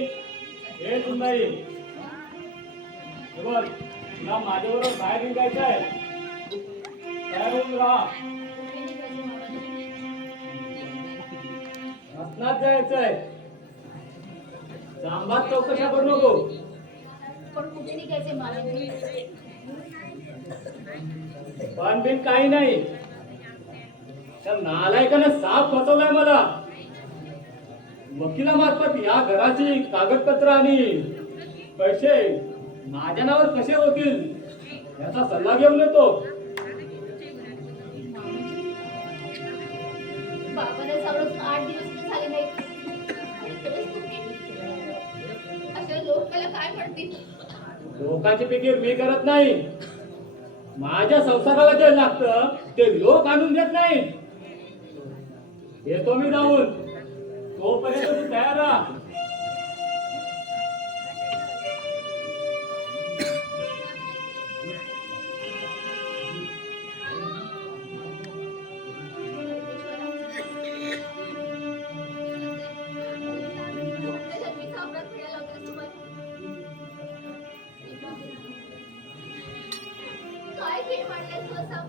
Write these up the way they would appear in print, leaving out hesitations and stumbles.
हे सुंदरी हे बघ तुला माझ्याबरोबर बाहेर निघायचं आहे. तयार होऊन राहा. रत्नात जायचंय. जांबात चौकशा करू नको. पण कुठे निघायचे मला? पण बिन काही नाही. त्या नालायकानं साप फसवलाय मला. वकिलामार्फत या घराची कागदपत्र आणि पैसे माझ्या नावावर कसे होतील याचा सल्ला घेऊन येतो. बाबाला सावरून 8 दिवस झाले नाही. अशा लोकांना काय म्हणतील? लोकांची फिकीर मी करत नाही. माझ्या संसाराला जे लागतं ते लोक आणून देत नाही. येतो मी जाऊन. तोपर्यंत तू तयार राहा. काय खेळ मांडलाय तू असा?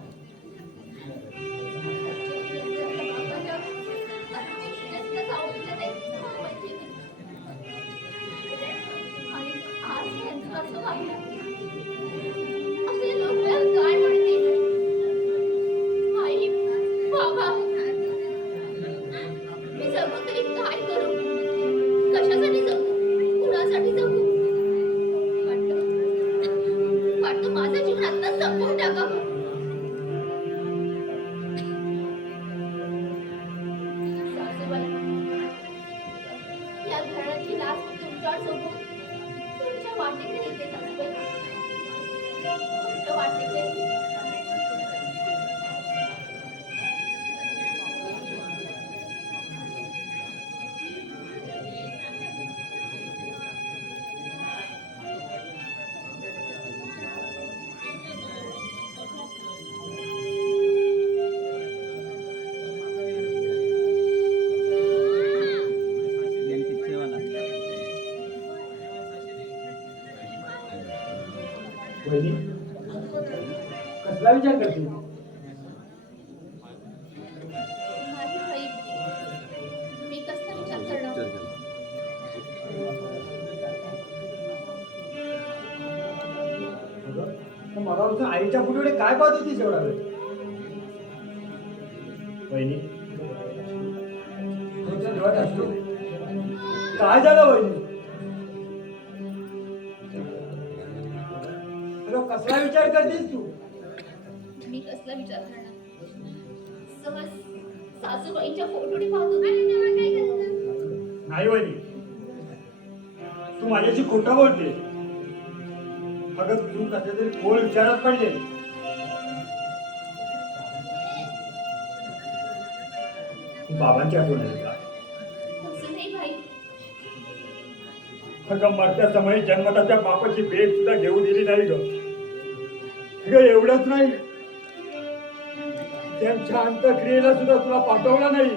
माझं जीवन आता संपवून टाकावं. या घराची लाच तुमच्यावर सोडून तुमच्या वाटेकडे येते सासूबाई. तुमच्या वाटेकडे. वहिनी कसला विचार करते? मी कसला विचार करणार? मला आईच्या पुढे काय पाहत होती एवढा वेळ? वहिनी जेवत असतो. काय झालं वहिनी? कसला विचार करतेस तू? मी कसला विचार करणार? सहज सासूबाईंच्या फोटोने पाहतो. नाही वहिनी, तू माझ्याशी खोटं बोलते. अगं तू कसल्या तरी खोल विचारात पडले. तू बाबांची आठवण आली का? असं नाही भाई. अगं मरत्या समयी जन्मता त्या बापाची भेट सुद्धा घेऊ दिली नाही ग. एवढंच नाही, त्यांच्या अंत्यक्रियेला सुद्धा तुला पाठवला नाही.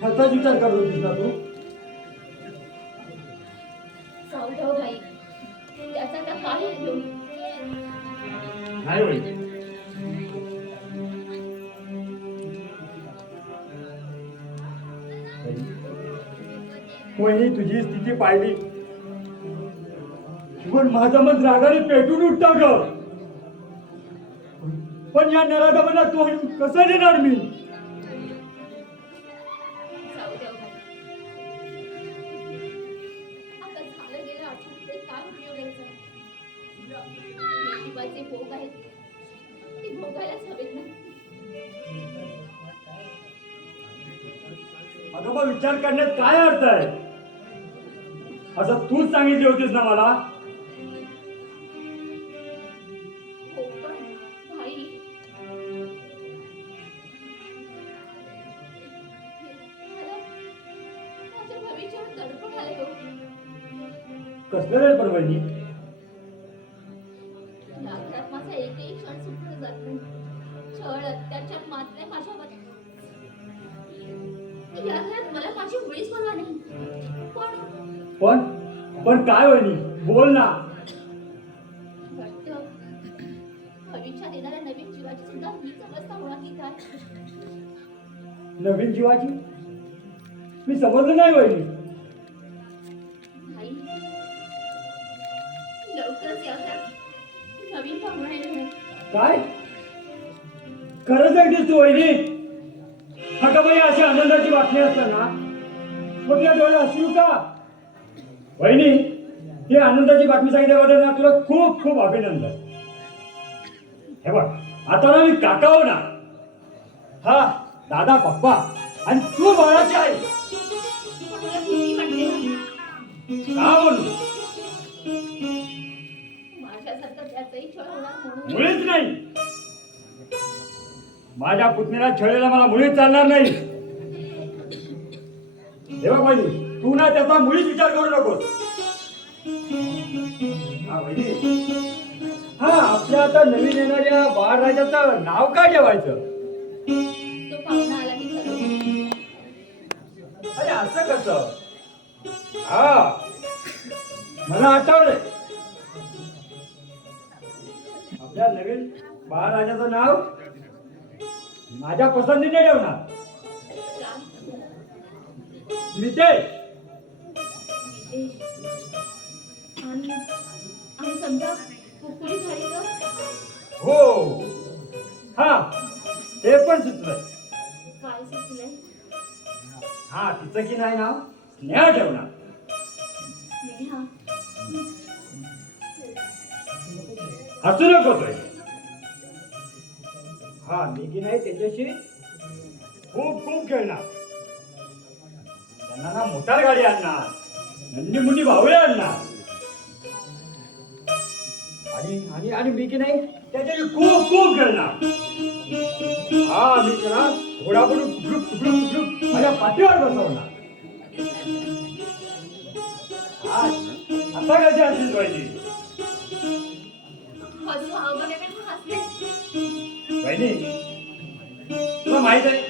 ह्याचाच विचार करत होतीस ना तू? जाऊ भाई, त्याचा तर काही उपयोग नाही वहिनी. वहिनी तुझी स्थिती पाहिली पण माझं मन रागाने पेटून उठतं ग. पण या नराधमाला तोंड कसं देणार मी? जाऊ द्या भाई. आता झालं गेलं आठवून ते काय उपयोग यायचा? नशिबाचे भोग आहेत ते भोगायलाच हवेत ना. अगं मग विचार करण्यात काय अर्थ आहे? असं तूच सांगितली होतीस ना मला. हो पण भाई, माझ्या भविष्यावर दडपण आलंय हो. कसलं रे पण वहिनी? या घरात माझा एकही क्षण सुटला जात नाही. छळ अत्याचार मात्र माझ्यावर. या घरात मला माझी मुळीच परवा नाही. पण काय वहिनी बोल ना. वाटतं भविष्यात येणाऱ्या नवीन जीवाची सुद्धा हीच अवस्था होणार की काय? नवीन जीवाची मी समजलं नाही वहिनी. आई लवकरच याच्यात नवीन पाहुणा येणार. काय खरंच अगदीच तू वहिनी. का बाई अशी आनंदाची बातमी असताना मग या डोळे अश्रू का? वहिनी ही आनंदाची बातमी सांगितल्याबद्दल ना तुला खूप खूप अभिनंदन. हे बघ आता ना मी काका हो ना. हा दादा पप्पा आणि तू बाळाची आई. पण मला भीती वाटते का बोलू? माझ्यासारखं त्याचाही छळ होणार म्हणून. मुळीच नाही. माझ्या पुतणीला छळलेला मला मुळीच चालणार नाही. हे बघ वहिनी तू ना त्याचा मुळीच विचार करू नकोस. हा वहिनी हा आपल्या आता नवीन येणाऱ्या बाळराजाचं नाव काय ठेवायचं? तो पाहुणा आला की ठरवू. अरे असं कसं? हा मला आठवलंय. आपल्या नवीन बाळराजाचं नाव माझ्या पसंतीने ठेवणार. नितेश. आणि समजा कुकुली झाली तर? हो हा ते पण सुचलंय. काय सुचलंय? हा तिचं की नाही नाव स्नेहा ठेवणार. स्नेहा. हसू नको तोय. हा मी की नाही त्याच्याशी खूप खूप खेळणार. त्यांना ना मोटार गाडी आणणार, नंदी मुंडी भावळे आणणार. आणि आणि आणि मी की नाही त्याच्याशी खूप खूप खेळणार. हा मी त्याला घोडा बनून कुकडूक माझ्या पाठीवर बसवणार. आता कशी असतील पाहिजे हसू आवडले पण हसले. बहिणी तुला माहित आहे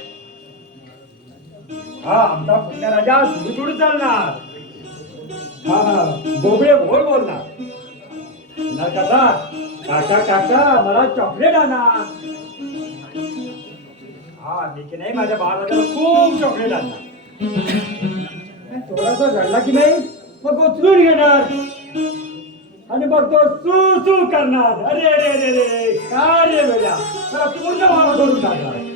हा आमचा पुण्या राजा सुरू चालणार. हा हा बोबडे बोल बोलणार. ना काका काका काका मला चॉकलेट आणा. हा मी की नाही माझ्या बाळाला खूप चॉकलेट आणणार. थोडासा घडला की नाही मग उचलून घेणार आणि मग तो सू सू करणार. अरे अरे अरे अरे काय रे बेटा मला पूर्ण मावा करून टाकणार.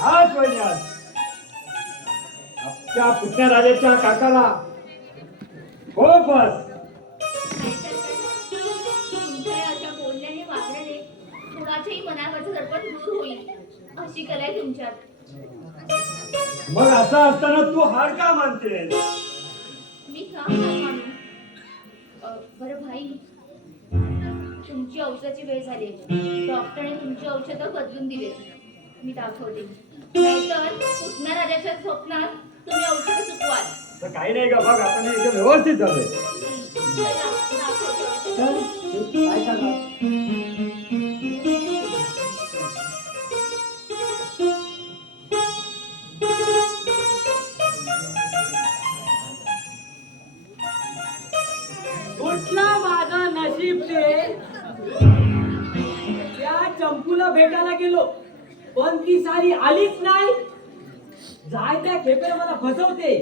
हाच महिन्यात आपल्या पुण्या राजाच्या काकाला खूपच तुमच्या अशा बोलण्याने वागण्याने कुणाच्याही मनावरचं दडपण दूर होईल अशी कला आहे तुमच्यात. मग असं असताना तू हार का मानते? मी का हार मानू? बरं भाई तुमची औषधाची वेळ झाली. डॉक्टरने तुमची औषधं बदलून दिली. मी दाखवते. नाहीतर पुतण्या राजाच्या स्वप्नात तुम्ही औषधं चुकवाल. तर काही नाही का बघ आपण एकदम व्यवस्थित झालोय. चला, दाखवते. काय करणार? कुठला माझा नशीब ते त्या चंपूला भेटायला गेलो पण ती सारी आलीच नाही. जाय त्या खेपेला मला फसवते.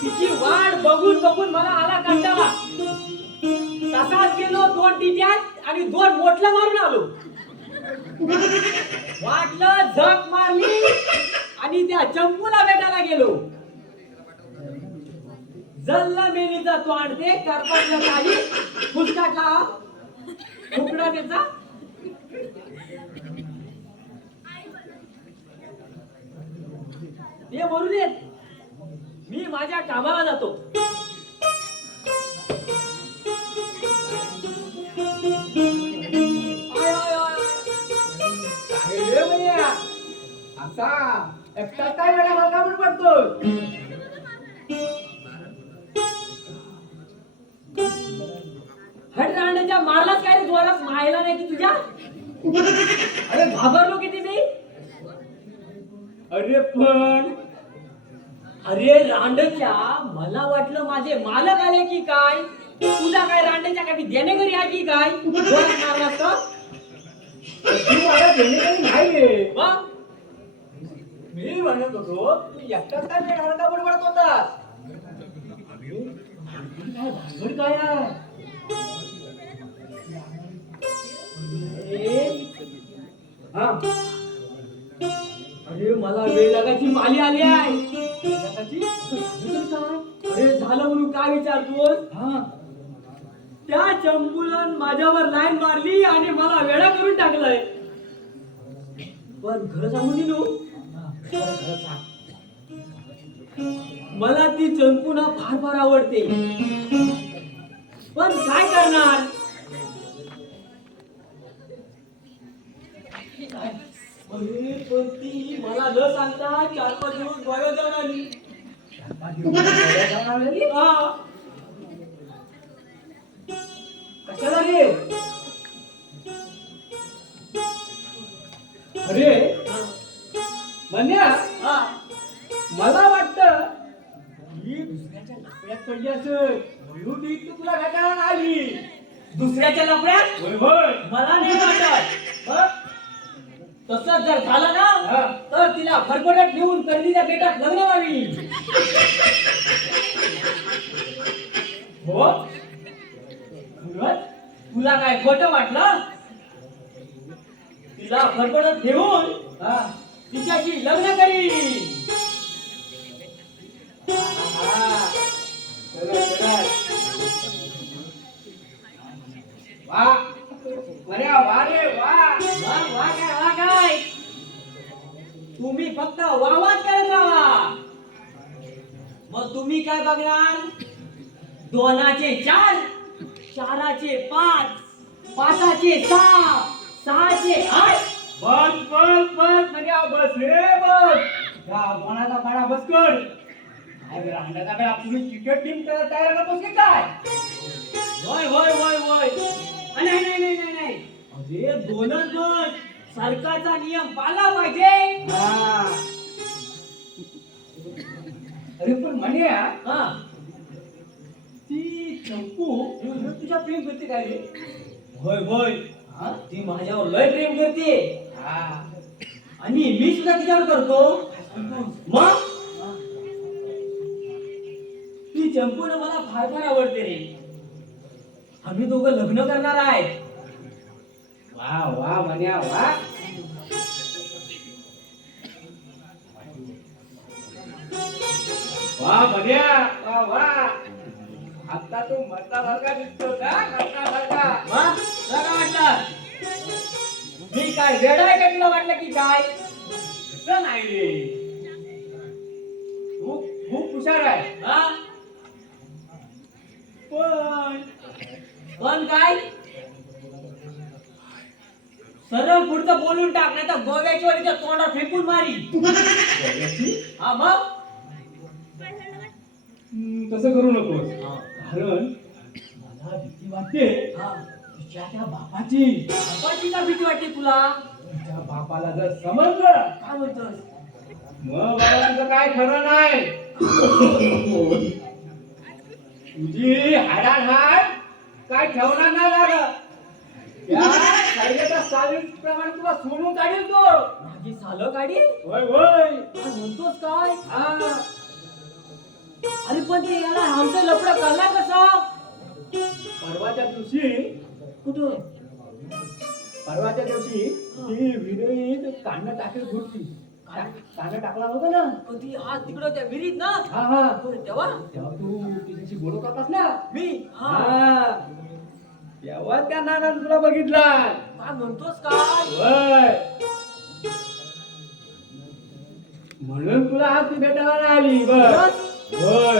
तिची वाट बघून बघून मला आला कंटाळा. तसाच गेलो 2 टिट्यात आणि 2 मोठला मारून आलो. वाटलं झक मारली आणि त्या चंपूला भेटायला गेलो. जल्ला मेलीचा तो आणते करपाटला खाली फुसकाटला फुकडा त्याचा. ते मरू देत मी माझ्या कामाला जातो. असा एकटा काय वेळा हलका म्हणून पडतो. हट रांडेच्या मारलाच काय रे जोरात माय पाहिला नाही की तुझ्या अरे घाबरलो किती मी अरे पण अरे रांडच्या मला वाटलं माझे मालक आले की काय तुला काय रांडेच्या काय मी देणेकरी आहे की काय जोरात मारलास का तू मला देणेकरी नाहीये. मग मी म्हणत होतो तू एकटाच काय मेढाला बडबडत होतास. काय भानगड काय आहे? हा. अरे मला वेळ लागायची माली आली आहे त्याची झालं तर काय? अरे झालं म्हणून काय विचारतोस हा त्या चंपूलन माझ्यावर लाईन मारली आणि मला वेडा करून टाकलाय पण खरं सांगू दिलो खरं सांग. मला ती चंपूना फार फार आवडते पण काय करणार अरे पण ती मला न सांगता 4-5 दिवस गोव्यात जाऊन आली हा. कशाला रे? अरे म्हण्या हा. मला वाटतं ही दुसऱ्याच्या लफड्यात पडली असेल म्हणून ती तुला भेटायला आली. दुसऱ्याच्या लफड्यात होय होय. मला नाही वाटत मग? तसंच जर झालं हा. ना तर तिला फरफडत घेऊन कर्दीच्या बेटात लग्न व्हावी हो खरंच? तुला काय खोटं वाटलं तिला फरफडत घेऊन हा तिच्याशी लग्न करी हा. चला, चला. वा म्हण्या वा रे वा. वा काय तुम्ही फक्त वावाच करत राहा मग तुम्ही काय बघणार 2चे 4 4चे 5 5चे 6 6चे 8 बस बस बस म्हण्या बस रे बस. या कोणाचा पाडा बस कर. काय रांडाचा काय आपण क्रिकेट टीम तयार करतोस की काय? होय होय होय होय नाही नाही नाही नाही नाही अरे 2च बस सरकारचा नियम पाळला पाहिजे हा. अरे पण म्हण्या हा ती चंपू तुझ्या प्रेम करते काय रे? होय होय हा? ती माझ्यावर लय प्रेम करते हा. आणि मी सुद्धा तिच्यावर करतो मग ती चंपून मला फार फार आवडते रे आम्ही दोघं लग्न करणार आहे वा वा म्हण्या वा. वा म्हण्या वा वा. आता तू मतासारखा दिसतो का? मतासारखा. मग तुला काय वाटलं मी काय वेडा आहे का तुला वाटलं की काय तसं नाही रे. तू खूप हुशार आहे. हा पण पण काय सरळ पुढचं बोलून टाक नाही तर गोव्याची वरीच्या तोंडावर फेकून मारी हा मग तसं करू नकोस. कारण मला भीती वाटते हा. तिच्या त्या बापाची. बापाची का भीती वाटते तुला तिच्या बापाला जर समजलं काय म्हणतोस मग बाबा तुझं काय खरं नाही. तुझी हाडाहाड काय ठेवणार नाही लागत. त्या सायलेच्या सालीप्रमाणे तुला सोडून काढील तो. माझी सालं काढी होय होय. काय म्हणतोस काय हा. अरे पण ते याला आमचं लफडं करणार कसं परवाच्या दिवशी कुठं परवाच्या दिवशी ती विहिरीत कांदा टाकेल घुटली. कांदा टाकला होता ना. कधी आज तिकडं त्या विहिरीत ना हा हा. तेव्हा तेव्हा तू तिच्याशी बोलत होतास ना. मी हा हा. तेव्हा त्या नानानं तुला बघितला. काय म्हणतोस काय होय. म्हणून तुला आज ती भेटायला नाही आली. बस होय.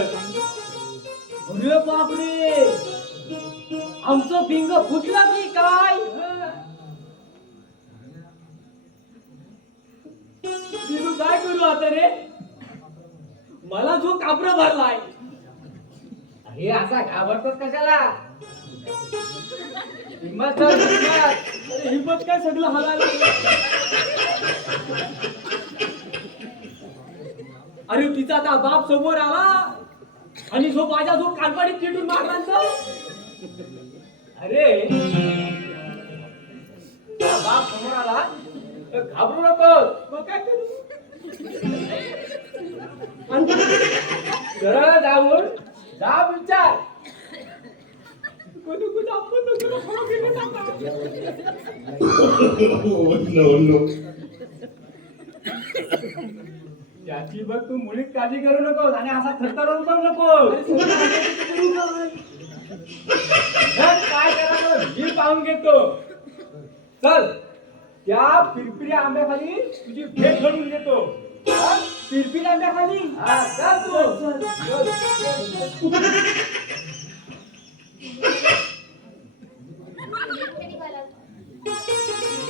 अरे बापरे आमचं बिंग फुटला की काय तू काय करू आता रे मला जो कापरा भरलाय अरे असा घाबरतोस कशाला? हिम्मत कर, हिम्मत. अरे हिंमत काय सगळं हलायला अरे तिचा आता बाप समोर आला आणि जो माझ्या जो कानपाडीत चिटून मारला ना. अरे तुझा बाप समोर आला तर घाबरू नकोस. मग काय करू सरळ जाऊन जा विचार. कोणी कोणी आपण नको फरक घेऊन टाका. no, no. याची बघ तू मुळीच काळजी करू नकोस आणि असा थरथरून पण नकोस. काय करावं मी पाहून घेतो. चल त्या पिरपिऱ्या आंब्याखाली तुझी भेट घडून देतो. हा? पिरपिर आंब्याखाली हा, चल तू. कुठे निघालात?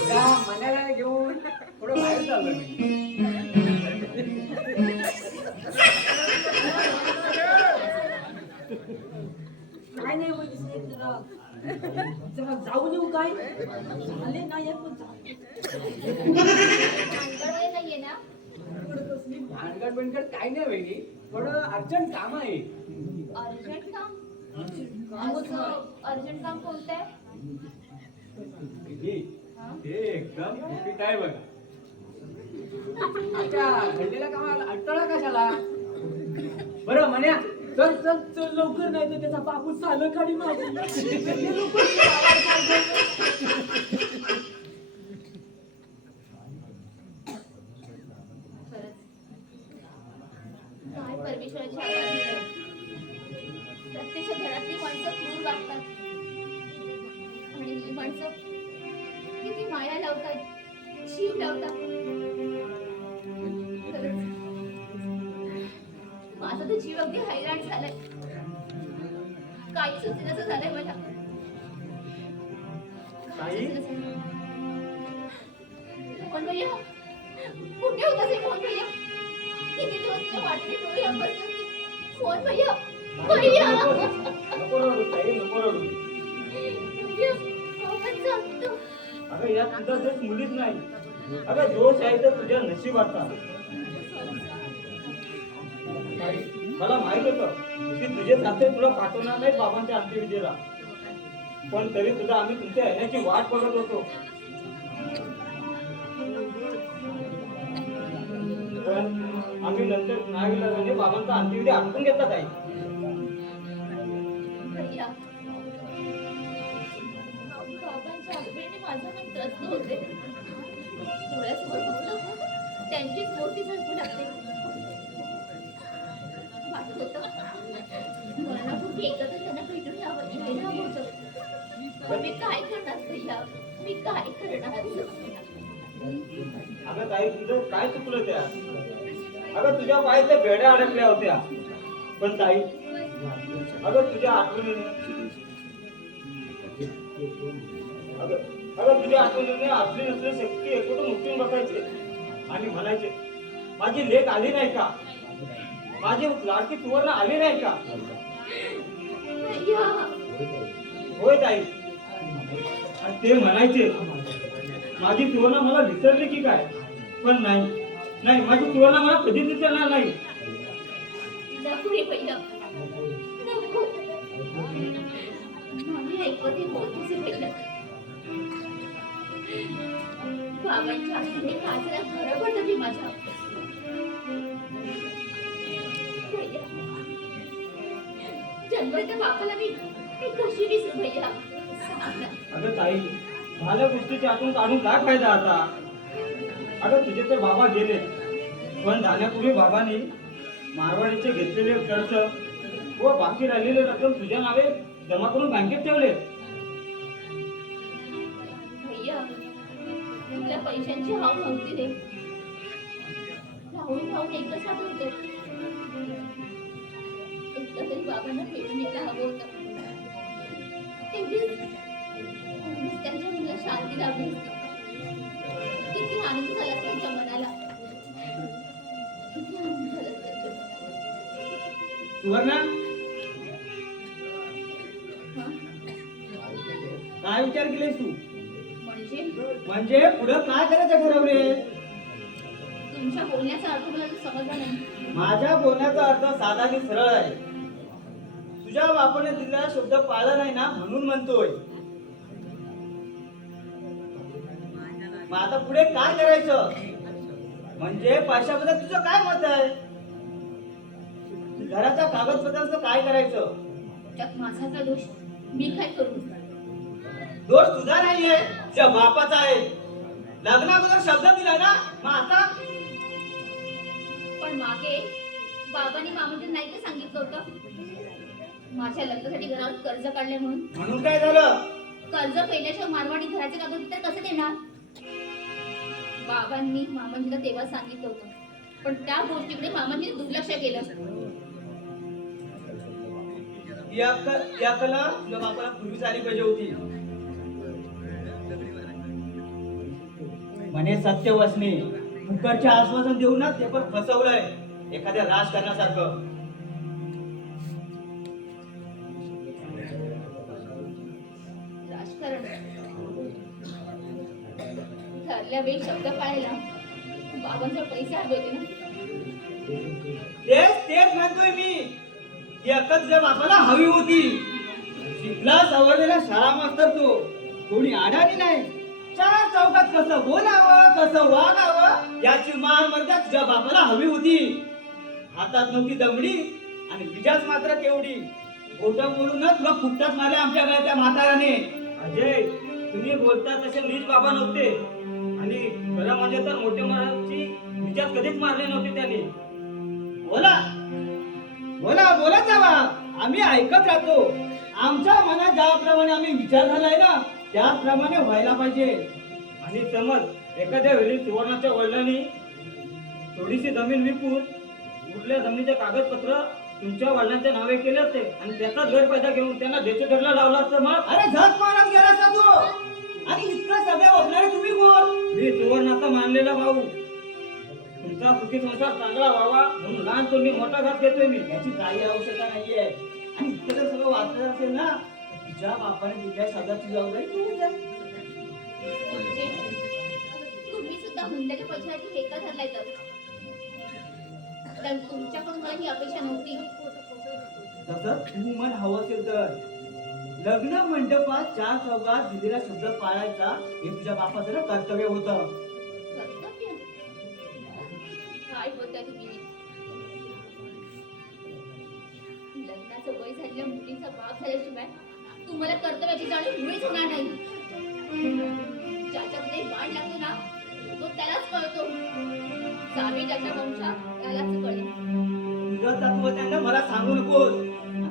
त्या मण्याला घेऊन थोडं बाहेर चाललो मी. काय नाही म्हणजे साहेब जरा जाऊन येऊ काय झाले नाही येत पण भानगड नाहीये ना? भानगड बिनगड काही नाही वेगळी. थोडं अर्जंट काम आहे. अर्जंट काम? असं अर्जंट काम कोणतं आहे? वेगळी. हे एकदम गुपित आहे बघा. अच्छा घडलेल्या कामाला अडथळा कशाला? बरं म्हण्या चल चल चल लवकर नाही तर त्याचा बापूस चाललं काढी माझी खरंच काय परमेश्वराची आज्ञा दिली. प्रत्यक्ष घरातली माणसं क्रूर वागतात आणि ही माणसं किती माया लावतात, जीव लावतात. खरंच माझा तर जीव अगदी हैराण झालाय. काही सुचण्याचं झालंय मला. ताई? मोहन भैया कुठे होता ते मोहन भैया? किती दिवस तुझ्या वाटेने डोळे लावून बसले होते. मोहन भैया भैया नको रडू ताई, नको रडू. भैया आपण जगतो. अगं यात तुझा दोष मुलीच नाही. अगं दोष आहे तर तुझ्या नशिबाचा. मला माहित होतं की तुझे सासरे तुला पाठवणार नाही बाबांच्या अंत्यविधीला, पण तरी सुद्धा आम्ही तुमच्या येण्याची वाट बघत होतो. पण आम्ही नंतर नाईलाजाने बाबांचा अंत्यविधी आटपून घेतला ताई. भैया बाबांच्या आठवणीने माझं मन त्रस्त होते. डोळ्यासमोर फक्त त्यांचीच मूर्ती झळकू लागते. वाटत होतं मरणापूर्वी एकदा तर त्यांना भेटून यावं, यायला हवं होतं. पण मी काय करणार भैया, मी काय करणार? अगं ताई तुझं काय चुकलं त्या? अगं तुझ्या पायात त्या बेड्या अडकल्या होत्या. पण ताई अगं तुझ्या आठवणीने अगं तुझ्या आठवणीने आपली नसलेली शक्ती एकूण उठून बसायचे आणि म्हणायचे माझी लेक आली नाही का, माझी लाडकी सुवर्ण आली नाही का? भैया होय ताई. आणि ते म्हणायचे माझी सुवर्ण मला विसरली की काय, पण नाही नाही माझी सुवर्ण मला कधीच विसरणार नाही. नको रे भैया नको. माझी ऐकत हे मोठीचे भैया. बाबांच्या आठवणी काजला खरं पडतं मी माझ्या. भैया जन्मत्या बापाला मी कशी विसरू भैया? सांग ना. अगं ताई झाल्या गोष्टीची आठवण काढून काय फायदा आता? अगं तुझे तर बाबा गेले, पण जाण्यापूर्वी बाबांनी मारवाडीचे घेतलेले कर्ज व बाकी राहिलेले रक्कम तुझ्या नावे जमा करून बँकेत ठेवले. भैया तुला पैशांची हाव नव्हती रे. राहून राहून एकच आठवतं. एकदा तरी बाबांना भेटून यायला हवं होतं. तेवढीच त्यांच्या मुला शांती लाभली होती. किती आनंद झाला त्यांच्या मनाला. किती आनंद झाला त्यांच्या मनाला. सुवर्णा हा? काय विचार केलेस तू? म्हणजे म्हणजे पुढं काय करायचं ठरवले? तुमच्या बोलण्याचा अर्थ मला समजला नाही. माझ्या बोलण्याचा अर्थ साधा आणि सरळ आहे. तुझ्या बापाने दिलेला शब्द पाळला नाही ना म्हणून म्हणतोय. मग आता पुढे काय करायचं? म्हणजे पैशाबद्दल तुझं काय मत आहे? घराच्या कागदपत्रांचं काय करायचं? त्यात माझा काय दोष? मी काय करू? दोष तुझा नाहीये, तुझ्या बापाचा आहे. लग्नाबद्दल शब्द दिला ना, मग आता पण मागे बाबांनी मामांनी नाही का सांगितलं होतं माझ्या लग्नासाठी घरावर कर्ज काढले म्हणून? म्हणून काय झालं? कर्ज फेडल्याशिवाय मारवाडी घराचे कागदपत्र कसे देणार? बाबांनी मामांजीला तेव्हा सांगितलं होतं, पण त्या गोष्टीकडे मामांनी दुर्लक्ष केलं. या कला तुझ्या बापाला पूर्वीच आली पाहिजे होती. म्हणे सत्य वचने फुकटचे आश्वासन देऊ ना ते पण फसवलंय एखाद्या राजकारणासारखं. राजकारण ठरल्या वेळी शब्द पाळायला बाबांचा पैसे हवे होते ना. तेच म्हणतोय मी. ती अक्कल तुझ्या बापाला हवी होती. शिकला सवरलेला शाळा मास्तर तो कोणी अडाणी नाही. चार चौकात कसं बोलावं कसं वागावं याची मान मर्यादा तुझ्या बापाला हवी होती. हातात नव्हती दमडी आणि बिजाच मात्र केवढी. खोटं बोलून ना तुला फुकटात मारले आमच्या घराच्या म्हाताराने. अजय, तुम्ही बोलता तसे मीच बाबा नव्हते आणि खरं म्हणजे तर मोठ्या माणसाची विचार कधीच मारले नव्हते त्याने. बोला बोला बोला जावा, आम्ही ऐकत राहतो. आमच्या मनात ज्याप्रमाणे आम्ही विचार झालाय ना त्याप्रमाणे व्हायला पाहिजे. आणि समज एखाद्या वेळी सुवर्णाच्या वडिलांनी थोडीशी जमीन विकून उरल्या जमिनीचे कागदपत्र तुमच्या वडिलांच्या नावे केले असते आणि त्याचा गैरफायदा घेऊन त्यांना देशद्रोहाला लावला असतं. मग अरे झक मारत गेला का तू? आणि इतकं सगळं बघणारे तुम्ही कोण? मी सुवर्णाचा मानलेला भाऊ. तुमचा सुखी संसार चांगला व्हावा म्हणून लहानपणी मोठा घात घेतोय मी. याची काही आवश्यकता नाहीये. आणि इतकं जर सगळं वाचलं असेल ना तुझ्या बापाने दिलेल्या शब्दाची जबाबदारी तू उचल. म्हणजे तुम्ही सुद्धा हुंड्याच्या पैशासाठी हे का ठरलाय तर तुमच्याकडून मला ही अपेक्षा नव्हती. तसं तू मन हवं असेल तर लग्न मंडपात चार चौकात दिलेला शब्द पाळायचा हे तुझ्या बापाचं ना कर्तव्य होतं. कर्तव्य? काय बोलताय तुम्ही? लग्नाचं वय झालेल्या मुलीचा बाप झाल्याशिवाय तुम्हाला कर्तव्याची जाणीव मुळीच होणार नाही. ज्याच्याकडे बाण लागतो ना तो त्यालाच कळतो. जावे ज्याच्या वंशात त्यालाच कळेल. तुझं तत्व त्यांना मला सांगू नकोस.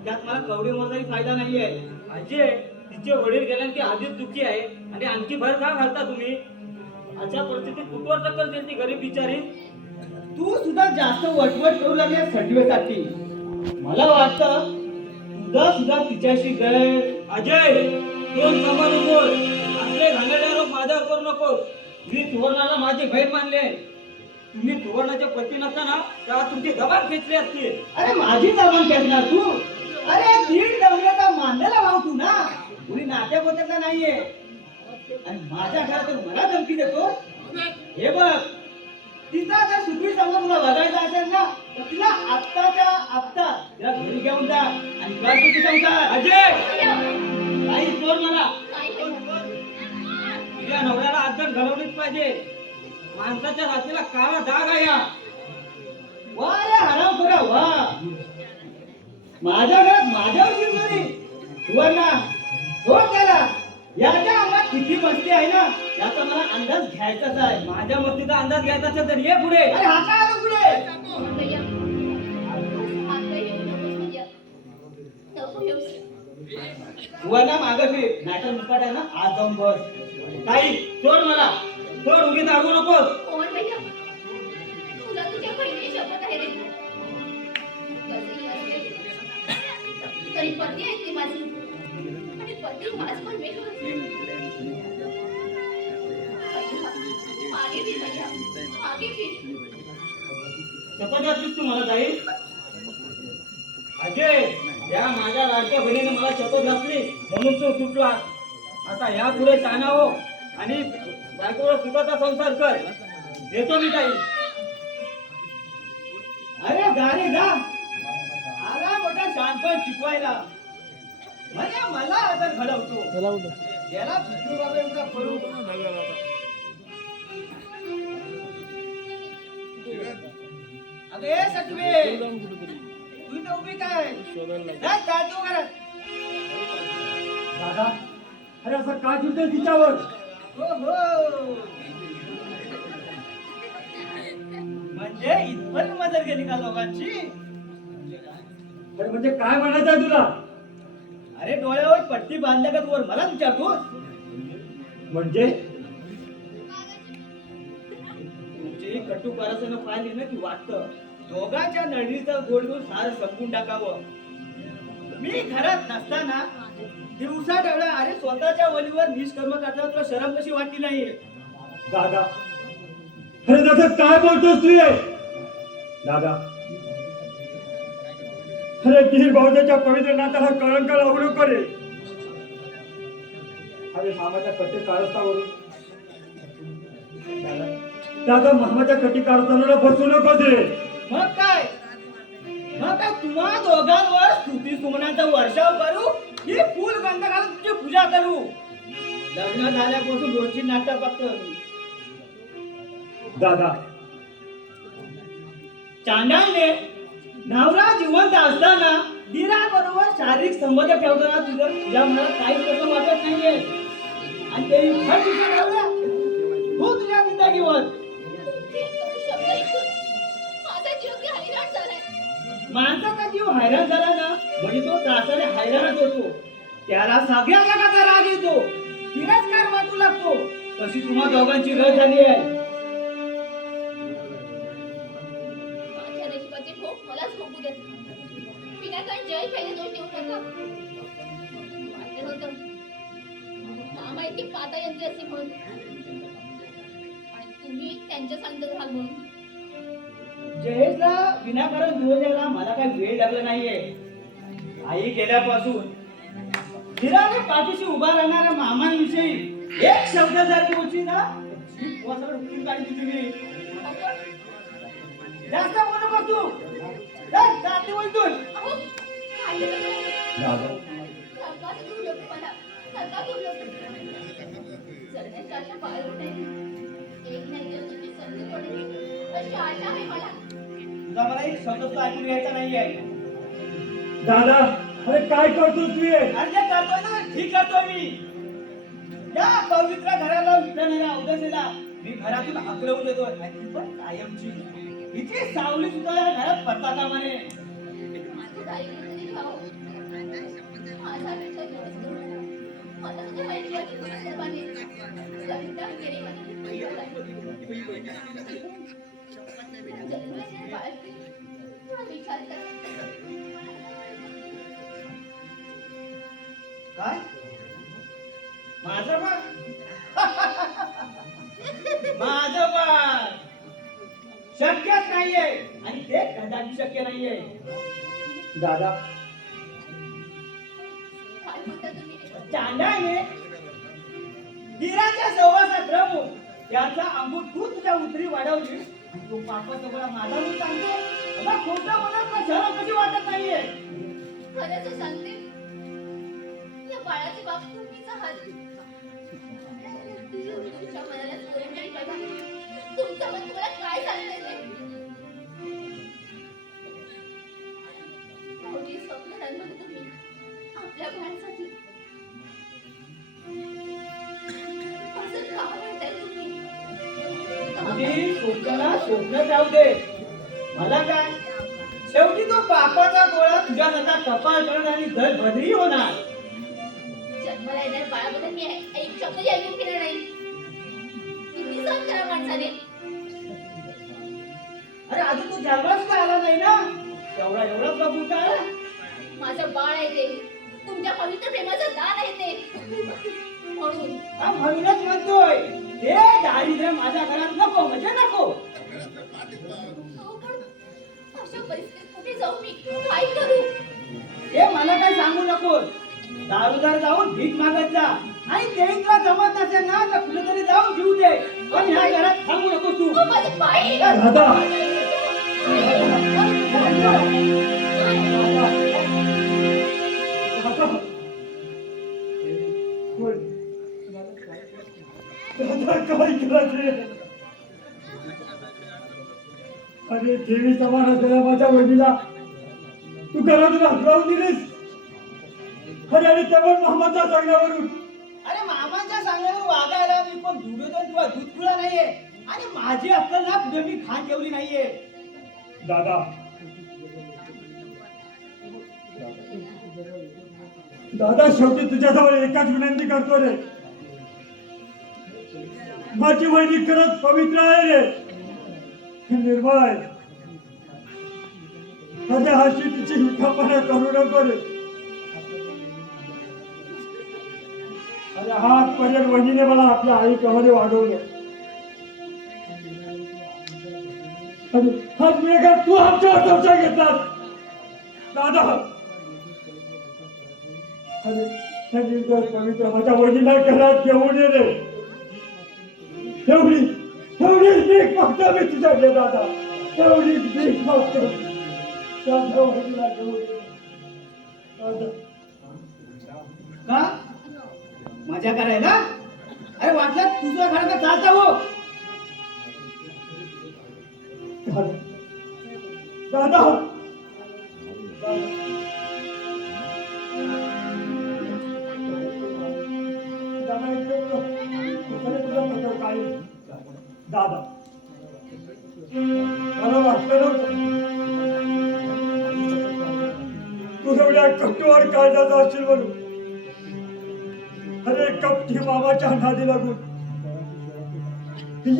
त्यात मला कवडी मोजारी फायदा नाहीये. अजय, तिचे वडील गेल्याने ती आधीच दुःखी आहे आणि आणखी भर का घालता तुम्ही? अशा परिस्थितीत कुठवर टक्कर देईल ती गरीब बिचारी? तू सुद्धा जास्त वटवट करू लागले सटवेसाठी. मला वाटतं तुझा सुद्धा तिच्याशी गैर. अजय, दोन सांभाळून बोल. असले घाणेरडे आरोप माझ्यावर करू नको. मी सुवर्णाला माझी बहीण मानले. तुम्ही सुवर्णाचे पती नसताना तेव्हा तुमची जबान खेचली असती. अरे माझी जबान खेचणार तू? अरे दीड दवल्याचा मानलेला भाऊ तू ना. कुणी नात्याबद्दलचा नाहीये. आणि माझ्या घरातून मला धमकी देतो. हे बघ, तिचा जर सुखी समोर तुला बघायचा असेल ना तर तिला आत्ताच्या आत्ता तिला घरी घेऊन जा आणि कर तुझी संसार. अजय, काही चोर मला. काय होईल? तुझ्या नवऱ्याला अद्दल घडवलीच पाहिजे. माणसाच्या हातीला काळा डाग आहे हा. वा रे हराम खोरा वा. माझ्या घरात माझ्यावर शिरणारी सुवर्णा हो त्याला. याच्या अंगात किती मस्ती आहे ना याचा मला अंदाज घ्यायचाच आहे. माझ्या मस्तीचा अंदाज घ्यायचा असेल तर ये पुढे. अरे हा काय आला पुढे? भैया, हात पाय घेऊ नकोस भैया. नको घेऊस. सुवर्णा मागं फिर. नाहीतर मुकाट आहे ना आज जाऊन बस. ताई, सोड मला. सोड, उगीच अडवू नकोस. कोण भैया? तुला तुझ्या बहिणीची शपथ आहे रे. कसंही असले तरी पती आहे ती माझी. आणि पती माझ पण वेगळं असते. भैया, मागे फिर भैया, मागे फिर. शपथ घातलीस तू मला ताई? अजय, या माझ्या लाडक्या बहिणीने मला शपथ घातली म्हणून तू सुटला. आता ह्या पुढे शहाणा हो आणि बायकोवर सुखाचा संसार कर. देतो मी काही. अरे जा रे जा. आला मोठा शहाणपण शिकवायला. म्हणजे मला आदर घडवतो. याला पितृबाबांचा करू. अगे सटवे तू इथं उभी काय? जा, काय तू घरात? दादा अरे असं काय जुळतंय तिच्यावर? हो हो. म्हणजे इथपर्यंत मदत केली का लोकांची? अरे म्हणजे काय म्हणायचं आहे तुला? अरे डोळ्यावर पट्टी बांधल्या का वर मला विचारतोस? म्हणजे तुमची कटू परसनं पाहिली ना की वाटतं दोघांच्या नळीचं गोड घेऊन सारं संपून टाकावं. मी घरात नसताना दिवसा डवळा अरे स्वतःच्या वलीवर निष्कर्म करताना तुला शरम कशी वाटली नाही? दादा अरे दादा काय बोलतोस तू हे? दादा अरे धीर भाऊजाच्या पवित्र नात्याला कळंक लावू नको रे. अरे मामाच्या कट्टे कारस्थावरून दादा मामाच्या कट्टी कारस्थानाला बसू नको रे. मग काय तुम्हा दोघांवर स्तुती सुमनाचा वर्षाव करू की फुल गंध घालून तुझी पूजा करू? लग्न झाल्यापासून रोजची नाटक बघतो मी. दादा चांडाळने नवरा जिवंत असताना दिराबरोबर शारीरिक संबंध ठेवताना तुझ्या मनात काहीच कसं वाटत नाहीये. आणि ते भर तुझ्या ठेवल्या तू तुझ्या जिंदगीवर माझा जीव की हैराण झालाय. माणसाचा जीव हैराण झाला ना म्हणजे तो त्रासाने हैराणच होतो. त्याला सगळ्या जगाचा राग येतो. तिरस्कार वाटू लागतो. तशी तुम्हा दोघांची गत झाली आहे. माझ्या नशिबाचे भोग मलाच भोगू देत. विनाकारण जय पहिले दोष देऊ नका. वाटलं होतं मामा इतके पाता यंत्री असे म्हणून आणि तुम्ही त्यांच्या सांगत राहाल म्हणून. जयेशला विनाकारण दूर द्यायला मला काही वेळ लागला नाहीये. आई गेल्यापासून धीराने पाठीशी उभा राहणाऱ्या मामांविषयी एक शब्द जर बोलची ना उठून काढली तुम्ही. जास्त बोलू नको तू. जाते बोलतोय. अहो, काय दादा नका तू लोक मला. नका तू लोक. जगण्याच्या आशा बाळगून नाही. एक नाही तर तुझी संधी पडेल अशी आशा आहे मला. तुझा मला एक शब्द सुद्धा ऐकून घ्यायचा नाहीये. दादा अरे काय करतोस तू हे? अरे जे करतोय ना ठीक करतोय मी. या पवित्र घराला विटणाऱ्या अवदसेला मी घरातून हाकलवून देतोय. आणि ती पण कायमची. हिची सावली सुद्धा या घरात पडता कामा नये. माझं धैर्य तरी ठेवा. माझा पेक्षा दिवस करू. मला तुझ्या मैत्रिणी पुस्तकाने कविता केली माझी जन्माच्या बाळाची हा विचार कर. काय माझं बाळ? माझं बाळ शक्यच नाहीये आणि ते कदाचित शक्य नाहीये. दादा काय म्हणता तुम्ही? चांडाने धीराच्या सहवासात रमून त्याचा अंगूठ तू तुझ्या उतरी वाढवली. तू पापाचा गोळा माझा म्हणून सांगतो. मला खोटं बोलत ना शरम कशी वाटत नाहीये. खरंच सांगते या बाळाचे बाप तुम्हीच आहात. तुमच्या मनाला स्फुरण तरी बघा. तुमचं मन तुम्हाला काय सांगते ते. भाऊजी स्वप्न रंगवलं तुम्ही आपल्या बाळासाठी. असं का म्हणताय तुम्ही? तुझी स्वप्नाला स्वप्न जाऊ दे. मला काय शेवटी तो पापाचा गोळा तुझ्या हातात कपाळ करणार आणि घर बदरी होणार. जन्माला येणार बाळाबद्दल मी एक शब्दही ऐकून घेणार नाही. किती सहन करा माणसाने. अरे अजून तू जन्माला सुद्धा आला नाही ना. एवढाच बाबू काय? माझं बाळ आहे ते. तुमच्या पवित्र प्रेमाचं दान आहे ते. म्हणून हा म्हणूनच म्हणतोय हे दारिद्र्य माझ्या घरात नको म्हणजे नको. अहो, पण अशा परिस्थितीत कुठे जाऊ मी? काय करू? हे मला काय सांगू नको. दारोदार जाऊन भीक मागत जा आणि ते तुला जमत नसेल ना तर कुठेतरी जाऊन जीव दे पण ह्या घरात थांबू नकोस तू. तू माझे पाय दादा काय करायचे अरे देवी समान असलेल्या माझ्या वडिला तू घरातून हकलावून दिलीस अरे आणि ते पण मामाच्या सांगण्यावरून. अरे मामाच्या सांगण्यावर वागायला मी पण दुर्योधन किंवा दूधखुळा नाहीये आणि माझी अक्कल ना पुढे मी खान ठेवली नाहीये. दादा दादा शेवटी तुझ्याजवळ एकच विनंती करतो रे माझी वहिनी खरंच पवित्र आहे रे निर्मळ आहे माझ्या हाशी तिची हुठापणा करू नको रे. अरे हातपर्यंत वहिनीने मला आपल्या आई कमाने वाढवलं आणि हाच मी का तू आमच्या चर्चा घेतलास दादा. अरे त्या निर्दोष पवित्र माझ्या वहिनीला घरात घेऊन ये रे एवढी भीक मागतो मी तुझ्याकडे दादा एवढी भीक मागतो माझ्या वहिनीला घेऊन ये दादा. का मजा करायला अरे वाटलं तुझं घर का चालता हो. दादा दादा मला वाटलं नव्हतं तू एवढ्या कट्टूवर काळजाचा असशील म्हणून. अरे कपटी मामाच्या नादी लागून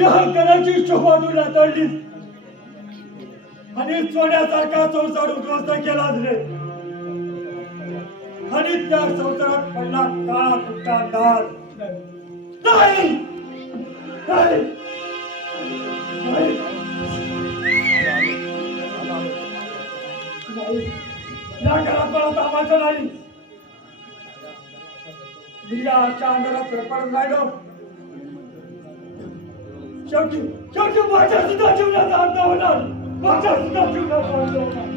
या कराची शोभा तू नातळलीस आणि सोन्यासारखा संसार उद्ध्वस्त केलाच रे आणि त्या संसारात पडला काळा कुट्टा अंधार. नाही नाही नाही नाही या घरात मला कामाचं नाही मी या अशा अंधारात पडत राहिलो शेवटी माझ्या सुद्धा जीवनाचा अंत होणार माझ्या सुद्धा जीवनाचा अंत होणार.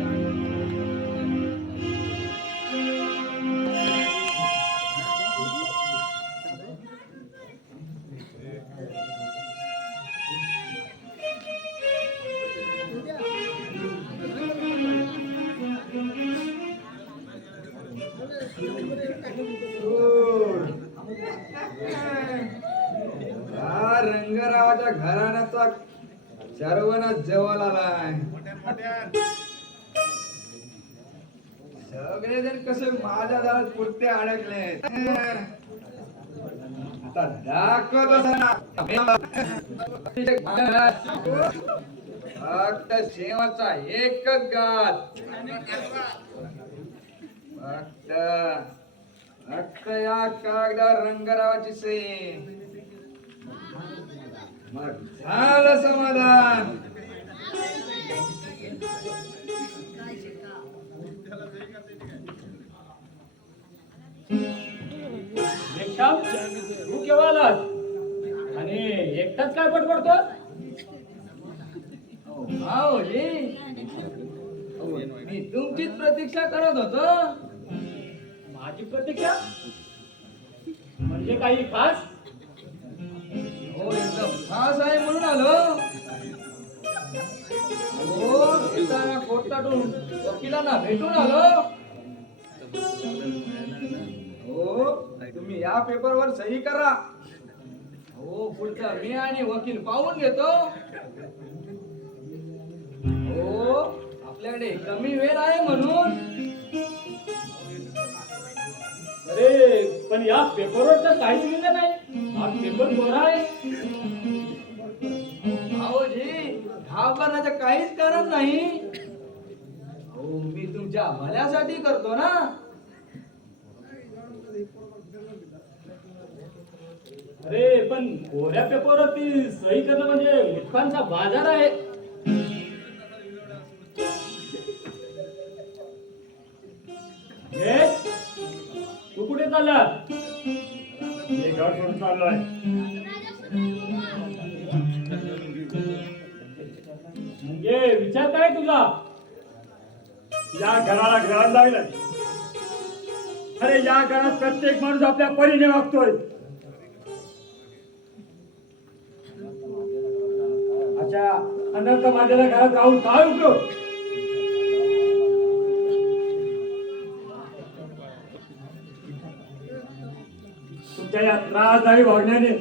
रंगरावाच्या घराण्याचा सर्वनाश जवळ आलाय. सगळेजण कसे माझ्या दारात पुरते अडकले आता दाखवत फक्त शेवटचा एकच घात फक्त या कागदा रंगरावाची सही मग झालं समाधान. तू केव्हा आलास आणि एकटाच काय बडबडतो. मी तुमचीच प्रतीक्षा करत होतो. माझी प्रतीक्षा म्हणजे काही खास. हो एकदम खास आहे म्हणून आलो. हो येताना कोर्टातून वकिलांना भेटून आलो. हो तुम्ही या पेपरवर सही करा. हो पुढचा मी आणि वकील पाहून घेतो. हो आपल्याकडे कमी वेळ आहे म्हणून. अरे पण या पेपरवर तर काहीच लिहिलं नाही. हा पेपर कोरा आहे. भाऊजी घाबरण्याचं काहीच कारण नाही. हो मी तुमच्या भल्यासाठी करतो ना. अरे पण कोऱ्या पेपरवरती सही करणं म्हणजे मुठकांचा बाजार आहे. तू चाललं? मी घर सोडून चाललोय. म्हणजे विचार काय तुझा? या घराला घरात लागलं. अरे या घरात प्रत्येक माणूस आपल्या परीने वागतोय. अशा अनंत माझ्या घरात राहून काय उपयोग? तुमच्या या त्रासदायी वागण्याने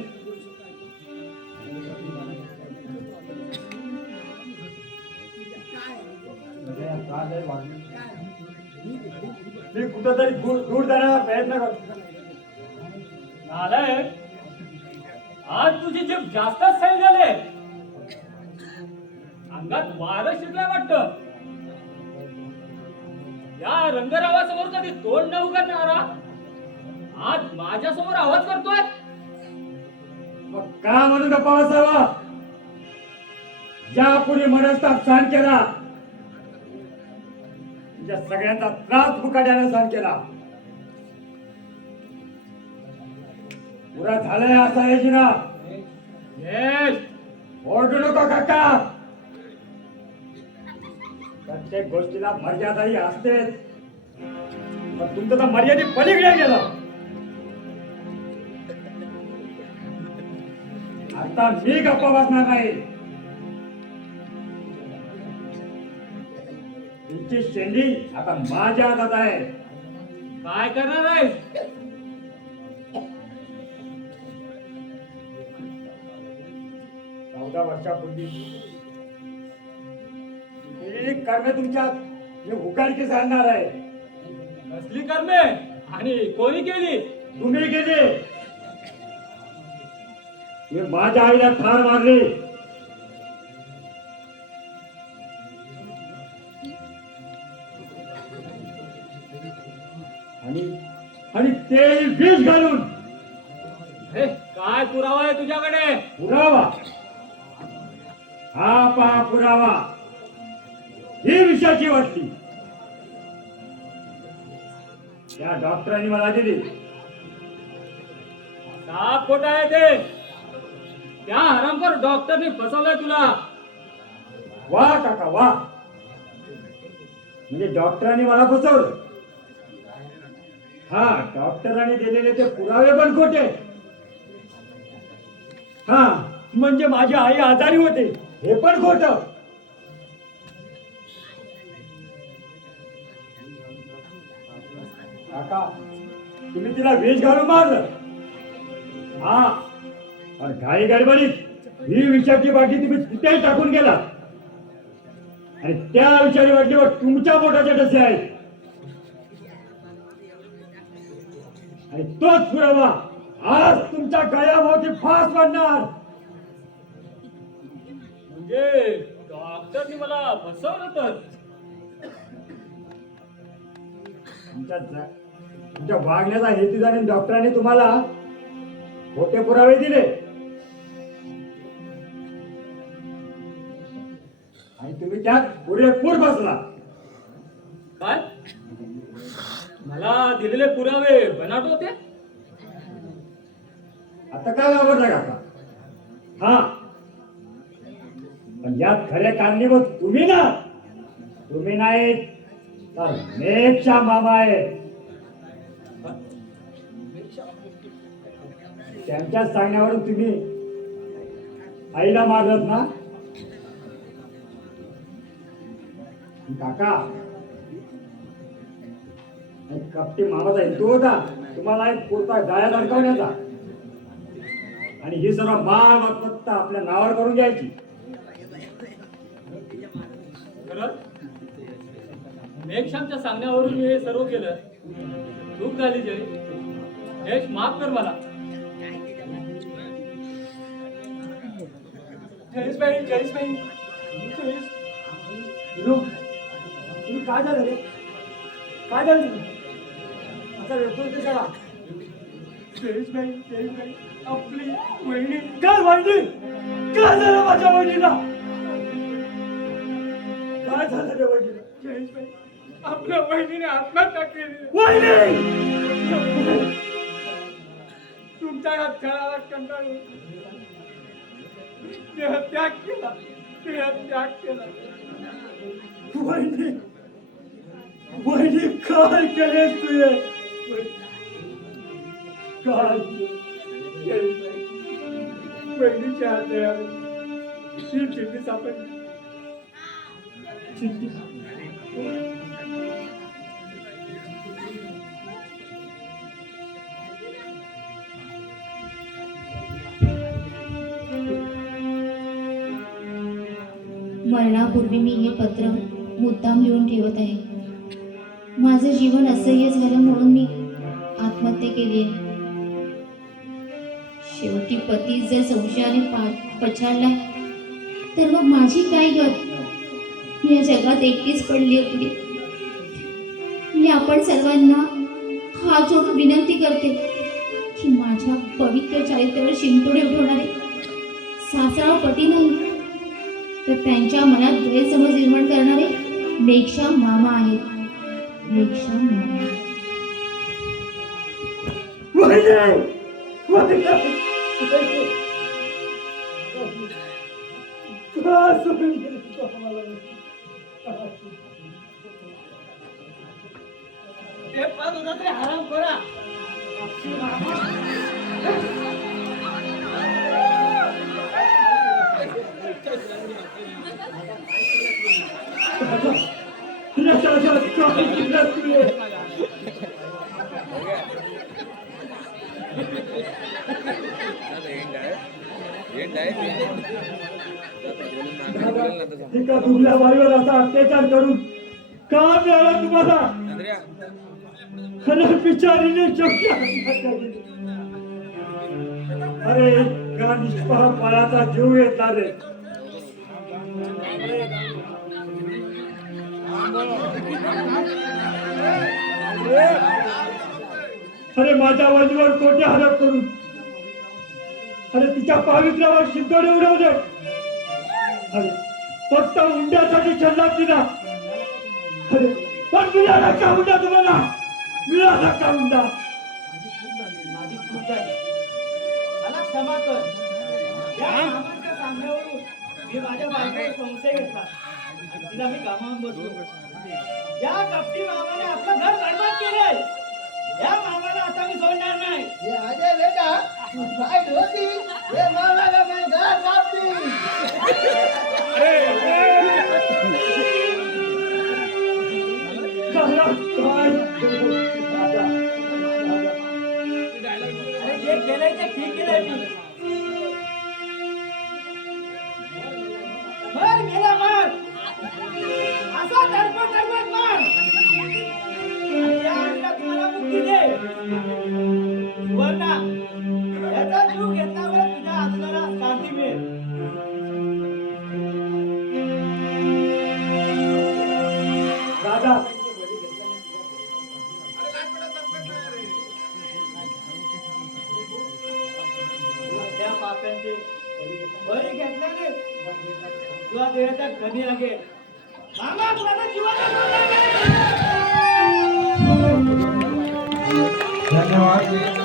मी कुठेतरी दूर जाण्याचा प्रयत्न करतो. नालायक, आज तुझी जीभ जास्तच सैल झाले. अंगात वारं शिरलंय वाटतं. या रंगरावासमोर कधी तोंड न उघडणारा आज माझ्यासमोर आवाज करतोय. मग का म्हणून गप्पा बसावा? यापूर्वी मनस्ताप सहन केला, तुझ्या सगळ्यांचा त्रास मुकाट्याने सहन केला. पुरा झालाय असा यायची ना. यश, ओरडू नको काका. प्रत्येक गोष्टीला मर्यादाही असतेच, पण तुमचं तर मर्यादेत पलीकडे गेलं. आता मी गप्पा बसणार नाही. तुमची शेंडी आता माझ्या हातात आहे. काय करणार आहेस? 14 वर्षापूर्वी केलेली कर्मे तुमच्यात मी उघडकीस आणणार आहे. कसली कर्मे आणि कोणी केली? तुम्ही केली. मी माझ्या आईला ठार मारली. आणि ते विष घालून. हे काय पुरावा आहे तुझ्याकडे? पुरावा? हा पहा पुरावा. ही विषाची वाटली त्या डॉक्टरांनी मला दिली. साप खोटा आहे ते. त्या हरामखोर डॉक्टरने फसवलंय तुला. वा काका वा. म्हणजे डॉक्टरांनी मला फसवलं. हा, डॉक्टरांनी दिलेले ते पुरावे पण खोटे. हा, म्हणजे माझी आई आजारी होते हे पण खोट. काका, तुम्ही तिला विष घालून मारलं. हा, आणि घाई गडबडीत ही विषाची बाटली तुम्ही तिथे टाकून गेला. आणि त्या विषारी बाटलीवर तुमच्या पोटाचे ठसे आहेत. आणि तोच पुरावा आज तुमच्या गळ्याभोवती फास पडणार. म्हणजे डॉक्टरने मला फसवलं तर? तुमच्या वागण्याचा हेतू जाणून डॉक्टरांनी तुम्हाला खोटे पुरावे दिले. आणि तुम्ही त्यात पुरेपूर बसला. काय? मला दिलेले पुरावे बनाट होते? आता काय घाबरला काका? हा, पण यात खरे कारणीभूत तुम्ही ना. तुम्ही नाही तर मेघच्या मामा आहे. त्यांच्या सांगण्यावरून तुम्ही आईला मारलत ना काका. कपटी मामाचा हेतू होता तुम्हाला एक पुरता गाळ्यात अडकवण्याचा आणि ही सर्व मालमत्ता आपल्या नावावर करून घ्यायची. खरंच मेघश्यामच्या सांगण्यावरून मी हे सर्व केलं. चूक झाली जय. यश, माफ कर मला. जयेश भाई, जयेश भाई, जयेश. तुम्ही काय झालं रे? काय झालं तुम्ही? आता रडतोय कशाला? जयेश भाई, जयेश भाई, आपली वहिनी. काय वहिनी? काय झालं माझ्या वहिनीला? काय झालं रे वहिनीला? जयेश भाई, आपल्या वहिनीने आत्महत्या केली. वहिनी! तुमच्या या खेळाला कंटाळून देहत्याग केला. वहिनी वहिनी काय केले तुझे? काय बहिणीच्या हातावर ही चिठ्ठी सापडली. चिठ्ठी मरणापूर्वी मी हे पत्र मुद्दाम लिहून ठेवत आहे. माझं जीवन असह्य झालं म्हणून मी आत्महत्या केली आहे. शेवटी पती जर संशयाने पछाडलाय तर मग माझी काय गत? मी या जगात एकटीच पडली होती. मी आपण सर्वांना हात जोडून विनंती करते की माझ्या पवित्र चारित्र्यावर शिंतोडे उठवणारे सासरा पती नाही तर त्यांच्या मनात गैरसमज निर्माण करणारे मेघश्याम मामा आहेत. मेघश्याम मामा. ते पाच होता ते हराम करा. एका दुबल्या बाईवर असा अत्याचार करून का मिळाला तुम्हाला? खरं बिचारीने शक्य आत्महत्या केली. अरे का निष्पाप बाळाचा जीव घेतला रे. अरे माझ्या वजीवर कोठे हरप करून अरे तिच्या पावित्र्यावर शिंतोडे उडवले. अरे फक्त उंड्यासाठी छल्ला तिला. अरे पण मिळाला का उंडा तुम्हाला? मिळाला का उंडा? माझी चूक झाली. मला क्षमा कर. या मामाच्या सांगण्यावरून मी माझ्या बायकोवर संशय घेतला. तिला मी कामावून बसलो. या कपटी मामाने आपलं घर बरबाद केलंय. या मामाला आता मी सोडणार नाही. अरे जे केलंय ते ठीक केलंय मी. मर मेला मर. असा तडपड मार. आणि या आईला तुम्हाला मुक्ती दे. सुवर्णा, याचा जीव घेतल्यामुळे तुझ्या आत्म्याला शांती मिळेल. दादा त्या पाप्यांचे बळी घेतल्याने तुला देहाच्या घणी लागेल. मामा तुला जीवाला धन्यवाद.